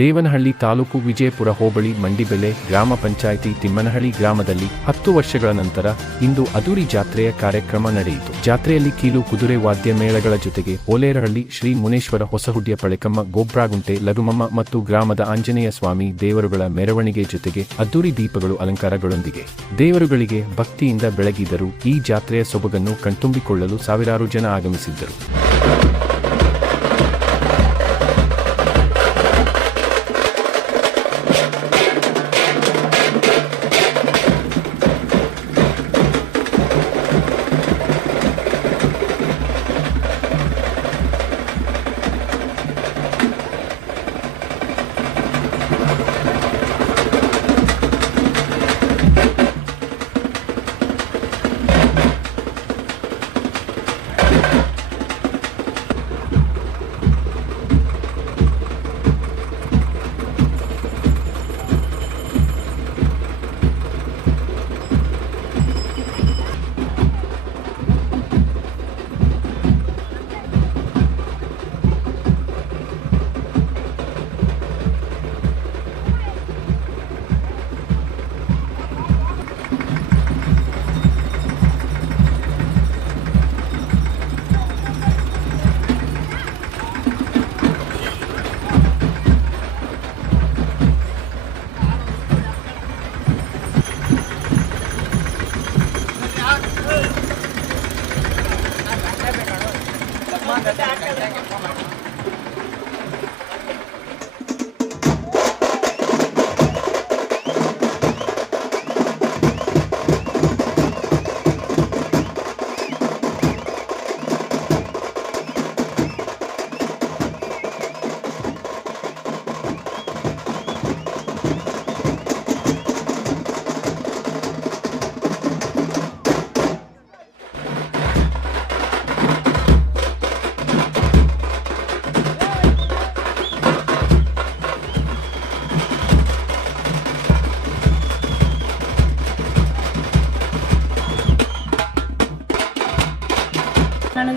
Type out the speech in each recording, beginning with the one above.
ದೇವನಹಳ್ಳಿ ತಾಲೂಕು ವಿಜಯಪುರ ಹೋಬಳಿ ಮಂಡಿಬೆಲೆ ಗ್ರಾಮ ಪಂಚಾಯಿತಿ ತಿಮ್ಮನಹಳ್ಳಿ ಗ್ರಾಮದಲ್ಲಿ 10 ವರ್ಷಗಳ ನಂತರ ಇಂದು ಅದ್ದೂರಿ ಜಾತ್ರೆಯ ಕಾರ್ಯಕ್ರಮ ನಡೆಯಿತು. ಜಾತ್ರೆಯಲ್ಲಿ ಕೀಲು ಕುದುರೆ ವಾದ್ಯ ಮೇಳಗಳ ಜೊತೆಗೆ ಓಲೇರಹಳ್ಳಿ ಶ್ರೀ ಮುನೇಶ್ವರ ಹೊಸಹುಡ್ಯ ಪಳೆಕಮ್ಮ ಗೋಬ್ರಾಗುಂಟೆ ಲಘುಮಮ್ಮ ಮತ್ತು ಗ್ರಾಮದ ಆಂಜನೇಯ ಸ್ವಾಮಿ ದೇವರುಗಳ ಮೆರವಣಿಗೆ ಜೊತೆಗೆ ಅದ್ದೂರಿ ದೀಪಗಳು ಅಲಂಕಾರಗಳೊಂದಿಗೆ ದೇವರುಗಳಿಗೆ ಭಕ್ತಿಯಿಂದ ಬೆಳಗಿದರು. ಈ ಜಾತ್ರೆಯ ಸೊಬಗನ್ನು ಕಣ್ತುಂಬಿಕೊಳ್ಳಲು ಸಾವಿರಾರು ಜನ ಆಗಮಿಸಿದ್ದರು.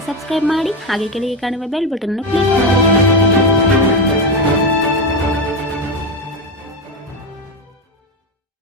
ಸಬ್ಸ್ಕ್ರೈಬ್ ಮಾಡಿ ಹಾಗೆ ಕೆಳಗೆ ಕಾಣುವ ಬೆಲ್ ಬಟನ್ ಅನ್ನು ಕ್ಲಿಕ್ ಮಾಡಿ.